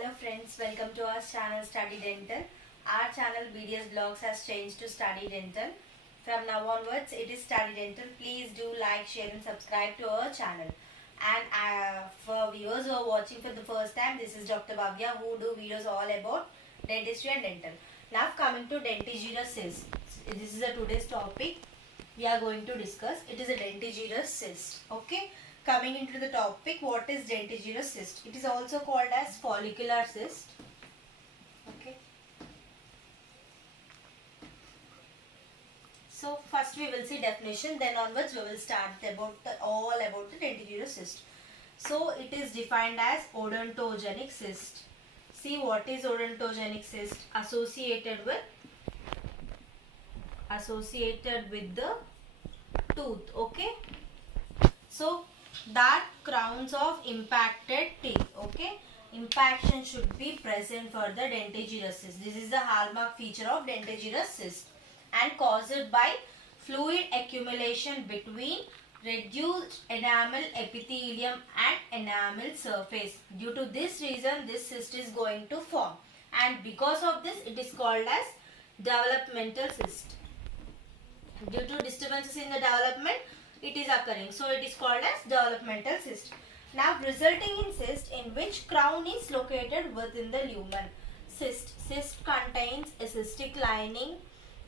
Hello friends, welcome to our channel Study Dental. Our channel BDS Blogs has changed to Study Dental. From now onwards, it is Study Dental. Please do like, share and subscribe to our channel. And for viewers who are watching for the first time, this is Dr. Bhavya who do videos all about dentistry and dental. Now coming to dentigerous cyst. This is a today's topic we are going to discuss. It is a dentigerous cyst. Okay. Coming into the topic, what is dentigerous cyst? It is also called as follicular cyst. Okay. So first we will see definition, then onwards we will start all about the dentigerous cyst. So it is defined as odontogenic cyst. See what is odontogenic cyst? Associated with the tooth. Okay. So that crowns of impacted teeth. Okay, impaction should be present for the dentigerous cyst. This is the hallmark feature of dentigerous cyst and caused by fluid accumulation between reduced enamel epithelium and enamel surface. Due to this reason, this cyst is going to form, and because of this it is called as developmental cyst. Due to disturbances in the development, it is occurring, so it is called as developmental cyst. Now resulting in cyst in which crown is located within the lumen. Cyst contains a cystic lining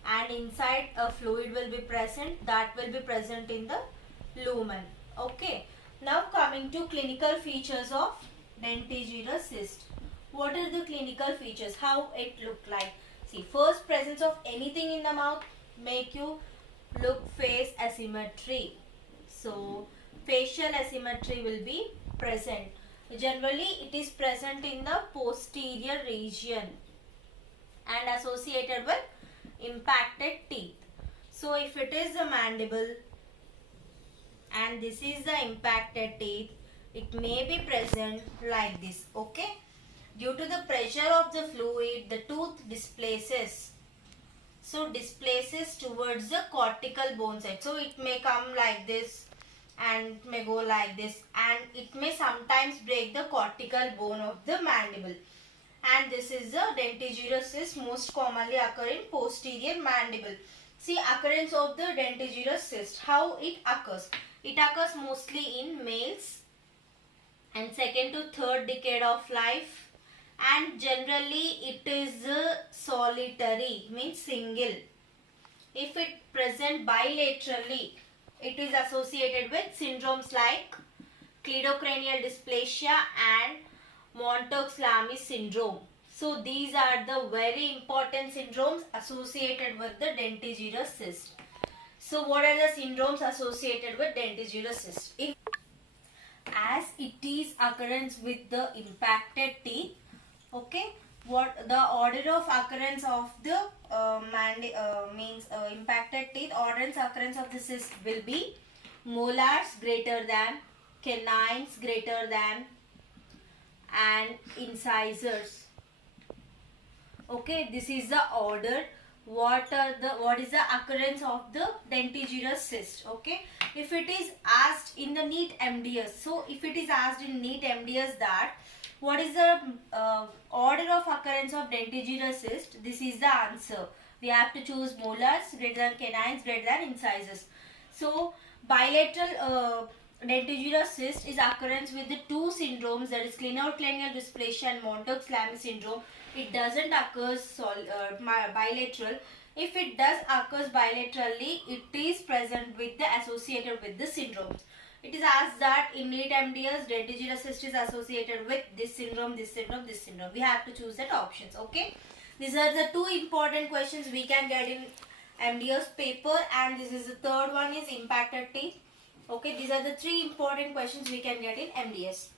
and inside a fluid will be present, that will be present in the lumen. Okay. Now coming to clinical features of dentigerous cyst. What are the clinical features? How it look like? See, first, presence of anything in the mouth make you look face asymmetry. So facial asymmetry will be present. Generally it is present in the posterior region and associated with impacted teeth. So if it is the mandible and this is the impacted teeth, it may be present like this. Okay. Due to the pressure of the fluid, the tooth displaces. So displaces towards the cortical bone side. So it may come like this and may go like this, and it may sometimes break the cortical bone of the mandible. And this is the dentigerous cyst, most commonly occur in posterior mandible. See, occurrence of the dentigerous cyst. How it occurs? It occurs mostly in males and second to third decade of life. And generally it is solitary, means single. If it present bilaterally, it is associated with syndromes like cleidocranial dysplasia and Montague-Slamy syndrome. So these are the very important syndromes associated with the dentigerous cyst. So what are the syndromes associated with dentigerous cyst? As it is occurrence with the impacted teeth. Okay, what the order of occurrence of the impacted teeth, occurrence of the cyst will be molars greater than, canines greater than, and incisors. Okay, this is the order. What is the occurrence of the dentigerous cyst? Okay, if it is asked in the NEET MDS, so if it is asked in NEET MDS that what is the order of occurrence of dentigerous cyst, this is the answer. We have to choose molars greater than, canines greater than, incisors. So bilateral dentigerous cyst is occurrence with the two syndromes, that is cleidocranial dysplasia and Montague-Slamy syndrome. It doesn't occur bilateral. If it does occurs bilaterally, it is present with the associated with the syndromes. It is asked that in NEET MDS, dentigerous cyst is associated with this syndrome, this syndrome, this syndrome. We have to choose that options. Okay. These are the two important questions we can get in MDS paper, and this is the third one is impacted teeth. Okay. These are the three important questions we can get in MDS.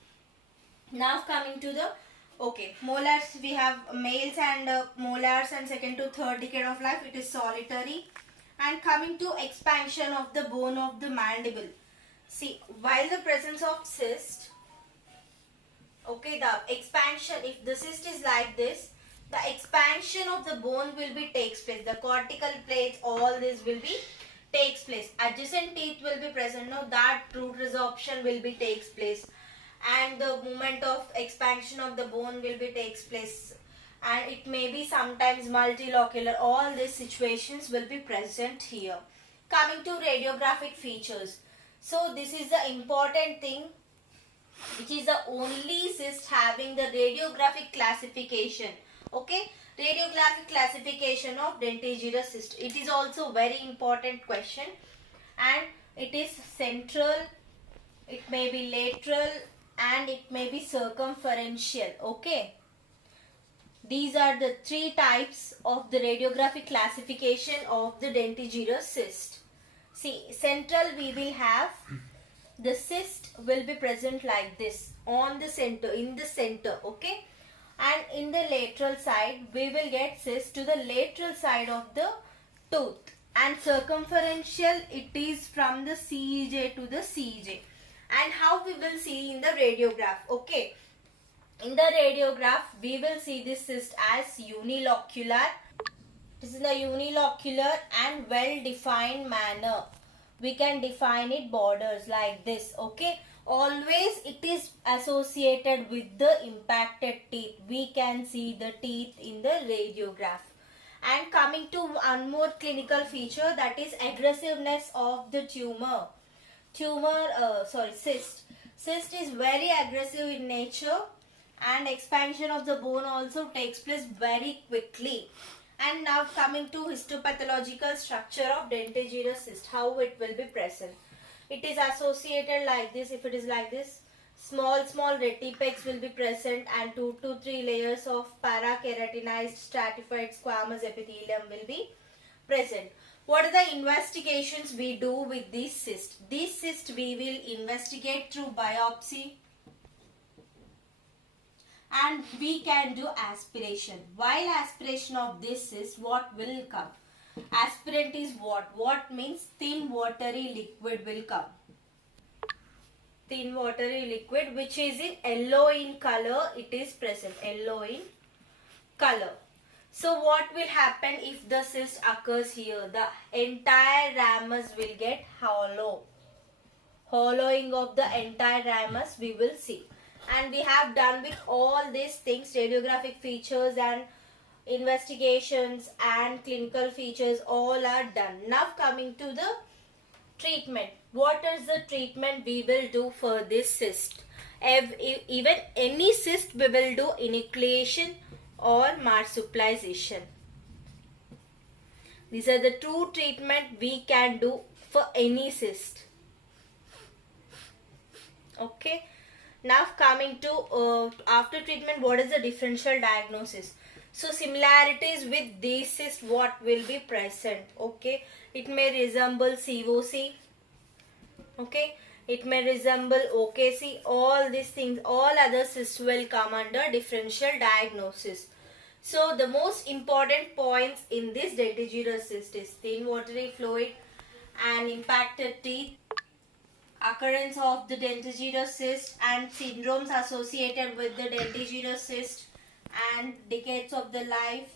Now coming to the molars, we have males and molars and second to third decade of life, it is solitary. And coming to expansion of the bone of the mandible. See, while the presence of cyst, okay, the expansion, if the cyst is like this, the expansion of the bone will be takes place. The cortical plates, all this will be takes place. Adjacent teeth will be present. No, that root resorption will be takes place. and the movement of expansion of the bone will be takes place, and it may be sometimes multilocular. All these situations will be present here. Coming to radiographic features, so this is the important thing, which is the only cyst having the radiographic classification. Okay, radiographic classification of dentigerous cyst. It is also very important question, and it is central, it may be lateral, and it may be circumferential. Okay, these are the three types of the radiographic classification of the dentigerous cyst. See, central we will have the cyst will be present like this on the center, in the center. Okay, and in the lateral side we will get cyst to the lateral side of the tooth, and circumferential it is from the CEJ to the CEJ. And how we will see in the radiograph? Okay, in the radiograph we will see this cyst as unilocular. This is the unilocular and well defined manner. We can define it borders like this. Okay, always it is associated with the impacted teeth. We can see the teeth in the radiograph. And coming to one more clinical feature, that is aggressiveness of the cyst. Cyst is very aggressive in nature, and expansion of the bone also takes place very quickly. And now coming to histopathological structure of dentigerous cyst, how it will be present. It is associated like this. If it is like this, small retipex will be present, and 2 to 3 layers of parakeratinized stratified squamous epithelium will be present. What are the investigations we do with this cyst? This cyst we will investigate through biopsy, and we can do aspiration. While aspiration of this cyst, what will come? Aspirant is what? What means thin watery liquid will come. Thin watery liquid which is in yellow in color, it is present. Yellow in color. So what will happen if the cyst occurs here? The entire ramus will get hollow. Hollowing of the entire ramus we will see. And we have done with all these things, radiographic features and investigations and clinical features, all are done. Now coming to the treatment. What is the treatment we will do for this cyst? Even any cyst we will do enucleation or marsupialization. These are the two treatment we can do for any cyst. Okay. Now coming to after treatment, what is the differential diagnosis? So similarities with these cysts, what will be present? Okay, it may resemble COC. Okay, it may resemble OKC. All these things, all other cysts will come under differential diagnosis. So the most important points in this dentigerous cyst is thin watery fluid and impacted teeth, occurrence of the dentigerous cyst and syndromes associated with the dentigerous cyst, and decades of the life,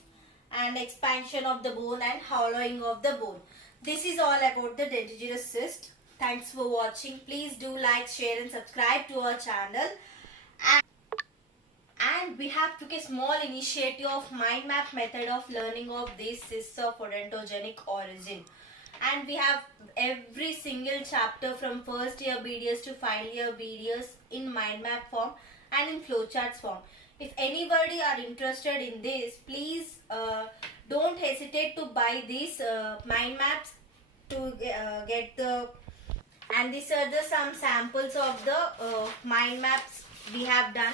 and expansion of the bone and hollowing of the bone. This is all about the dentigerous cyst. Thanks for watching. Please do like, share and subscribe to our channel. And we have took a small initiative of mind map method of learning of these cysts of odontogenic origin. And we have every single chapter from first year BDS to final year BDS in mind map form and in flowcharts form. If anybody are interested in this, please don't hesitate to buy these mind maps to get the, and these are the some samples of the mind maps we have done.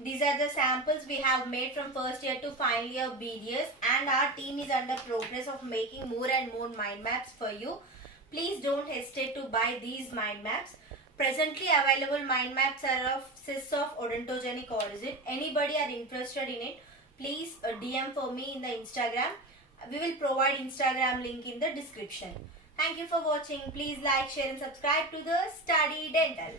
These are the samples we have made from first year to final year BDS, and our team is under progress of making more and more mind maps for you. Please don't hesitate to buy these mind maps. Presently available mind maps are of cysts of odontogenic origin. Anybody are interested in it, please DM for me in the Instagram. We will provide Instagram link in the description. Thank you for watching. Please like, share and subscribe to the Study Dental.